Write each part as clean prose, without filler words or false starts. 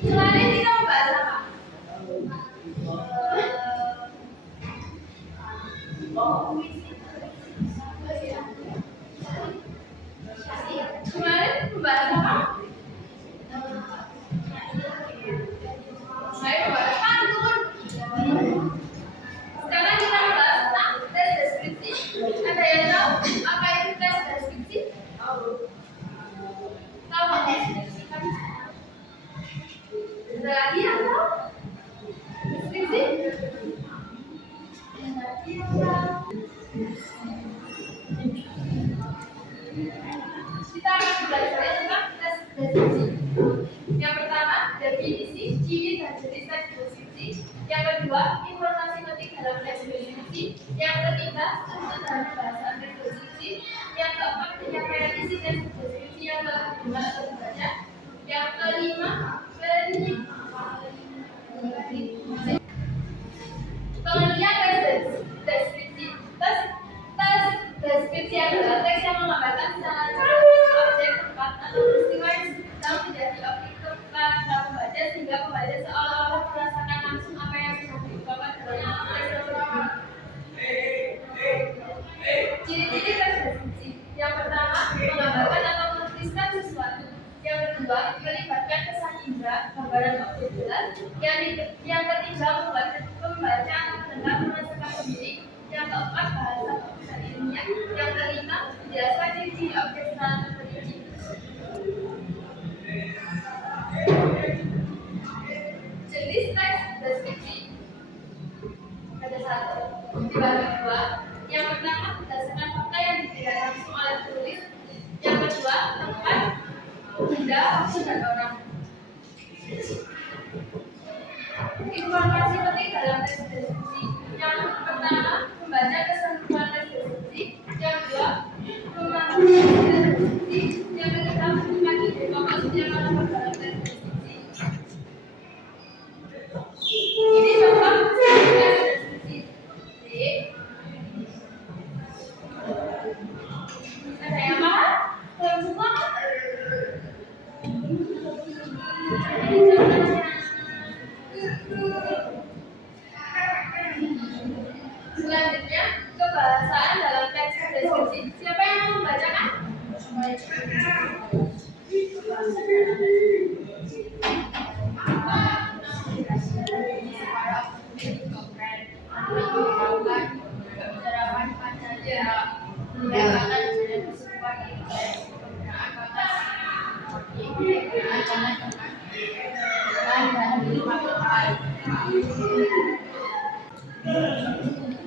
Kemarin kita membahas apa? Kemarin membahas apa? Saya membahas pantun. Sekarang kita membahas tentang tes deskripsi. Ada yang tahu apa itu tes deskripsi? Tahu apa tes deskripsi? Ada lagi yang tahu? Deskripsi? Kita akan belajar tentang tes deskripsi. Yang pertama, definisi, ciri dan jenis tes deskripsi. Yang kedua, informasi penting dalam tes deskripsi. Yang ketiga, struktur dan pembahasan tes deskripsi. Yang keempat, penyampaian isi tes deskripsi yang telah dibuat atau dibaca. Yang kelima, pengertian tes deskripsi. Tes deskripsi adalah teks yang menggambarkan secara jelas objek, tempat, atau peristiwa yang sedang menjadi objek kepada pembaca sehingga pembaca seolah-olah merasakan langsung apa yang sedang diungkapkan dalam teks tersebut. Ciri-ciri tes deskripsi. Yang pertama, menggambarkan atau menuliskan sesuatu. Yang kedua, melibatkan kesan indera, gambaran objek jelas. Yang ketiga, membuat pembaca atau pendengar merasakan sendiri. Yang keempat, bahasa baku dan ilmiah. Yang kelima, menjelaskan ciri-ciri objek secara terperinci. Jenis teks deskripsi ada satu, dibagi dua. Yang pertama, berdasarkan fakta yang diberikan langsung oleh penulis. Yang kedua, tempat, benda, waktu, dan orang. Informasi penting dalam tes deskripsi. Yang pertama, membaca keseluruhan tes deskripsi. Yang kedua, memahami tes deskripsi. Yang ketiga, menemukan ide pokok yang terdapat dalam tes deskripsi. Ini contoh tes deskripsi. Ada yang paham? Belum semua? Ini contohnya. Selanjutnya, kebahasaan dalam teks deskripsi. Siapa yang mau membacakan?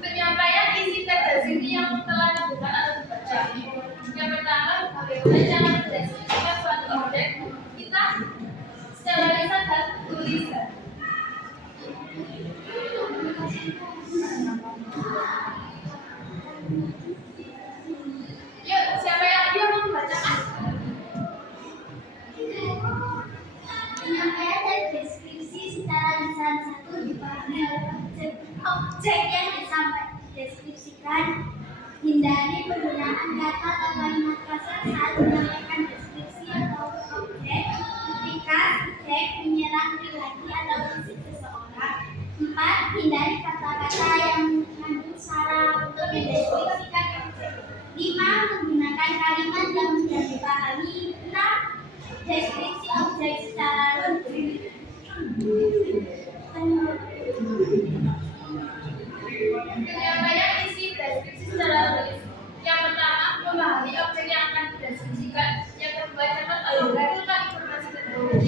Penyampaian isi teks deskripsi yang telah dibuat atau dibaca. Yang pertama, bagaimana cara mendeskripsikan suatu objek. Kita secara lisan dan tulisan. Yuk, siapa yang mau membacakan? Penyampaian dan deskripsi secara lisan satu dipahami oleh objek yang deskripsikan. Hindari penggunaan kata atau kalimat kasar saat menyampaikan deskripsi atau objek ketika subjek menyerang pribadi atau fisik seseorang. 4. Hindari kata-kata yang mengandung sara untuk mendeskripsikan objek. 5. Menggunakan kalimat yang mudah dipahami. 6. Deskripsi objek secara logis. Penyampaian isi deskripsi secara tulis. Yang pertama, memahami objek yang akan dideskripsikan. Yang kedua, catat atau mengumpulkan informasi tertentu.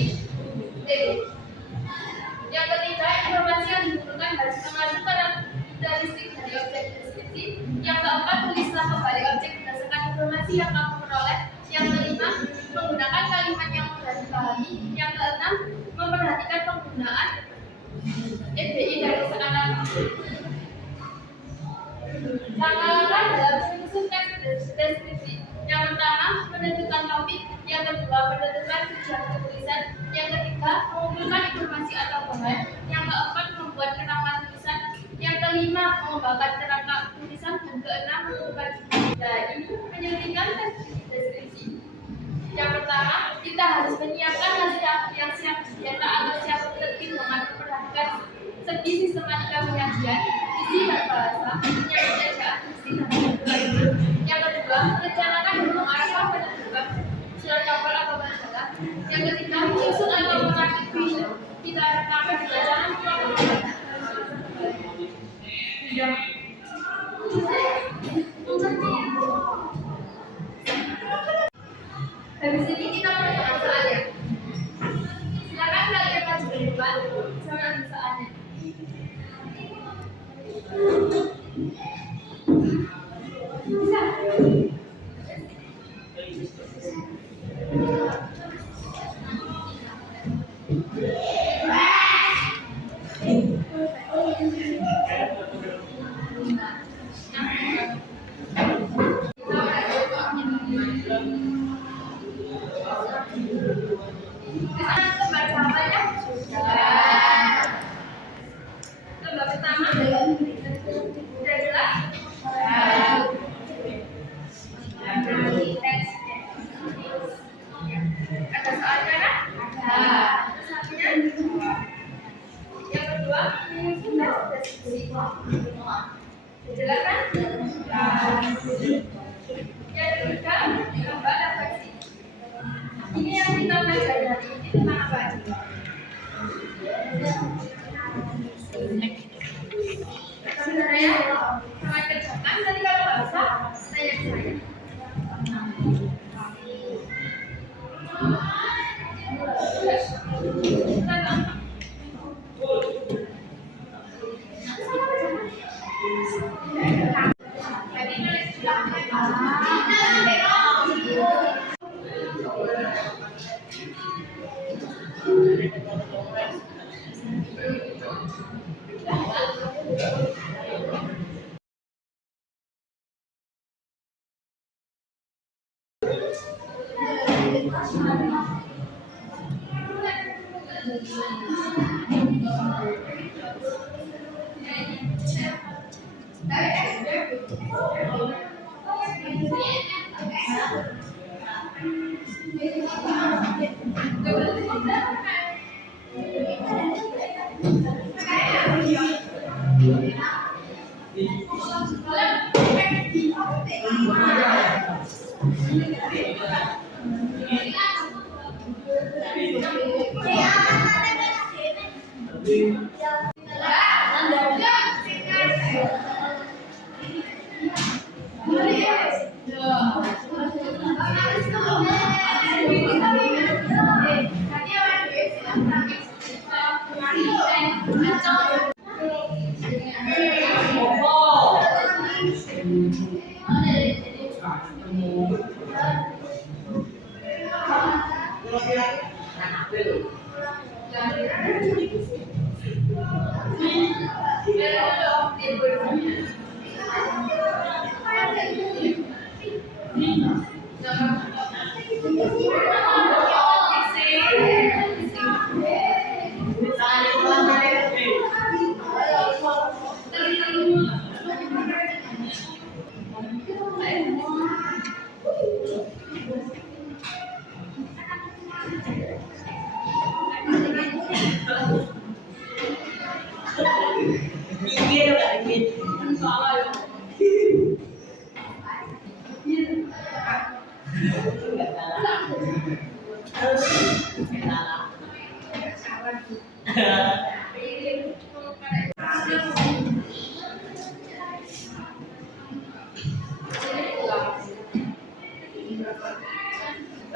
Yang ketiga, informasi yang dibutuhkan harus mengandung karakteristik dari objek deskripsi. Yang keempat, tulislah kembali objek berdasarkan informasi yang kamu peroleh. Yang kelima, menggunakan kalimat yang mudah dipahami. Yang keenam, memperhatikan penggunaan FDI dan anak. Langkah-langkah dalam menyusun teks deskripsi. Yang pertama, menentukan topik. Yang kedua, menentukan tujuan tulisan. Yang ketiga, mengumpulkan informasi atau bahan. Yang keempat, membuat kerangka tulisan. Yang kelima, mengembangkan kerangka tulisan. Dan keenam, menentukan judul. Nah, ini menyelesaikan teks deskripsi. Yang pertama, kita harus menyiapkan naskah yang siap dicetak atau siap diterbit dengan memperhatikan segi sistematika penyajian, isi dan bahasa, penyajian ejaan, isi dan bahasa. Yang kedua, merencanakan dan mengarahkan penentukan surat kabar atau majalah. Yang ketiga, menyusun atau merakit vision. Kita rekaman juga jangan lupa habis ini kita mulai soalnya. Silakan kalian maju ke depan sama ambil soalnya. Bisa. Lembar pertama sudah jelas? Ada soalnya kan? Ada. Satunya? Yang kedua, menyusun deskripsi. Jelas kan? Yang ketiga, gambar dan versi. Ini yang kita pelajari hari ini tentang apa aja? Sebenarnya sangat kerjakan. Tadi kalau nggak bisa, tanya ke saya.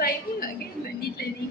Baiknya nggak kayak Mbak Dit tadi.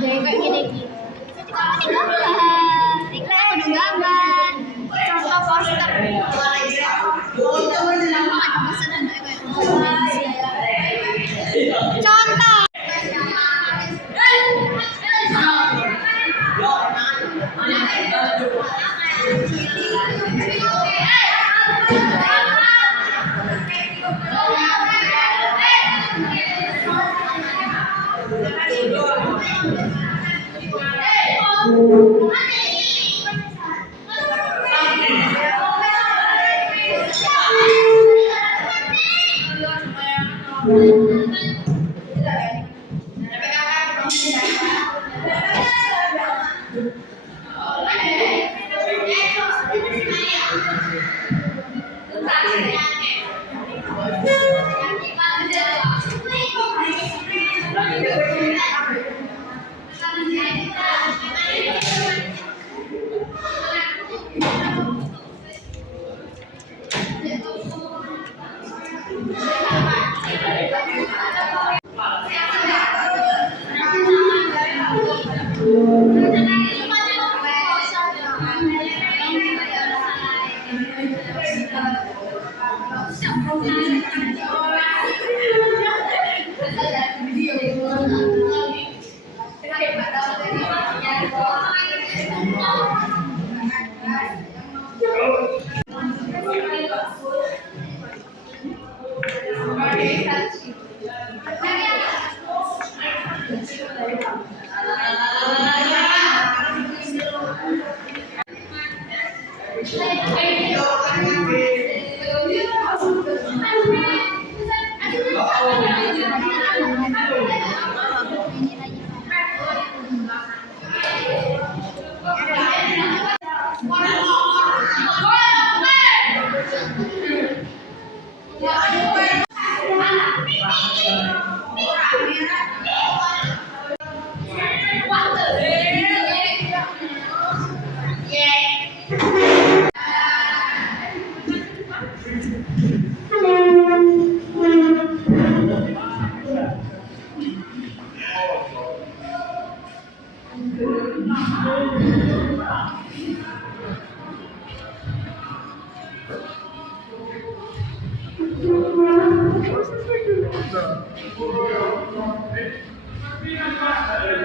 Kayak gini. Kamu udah gambar. Contoh poster. Contoh. Gracias.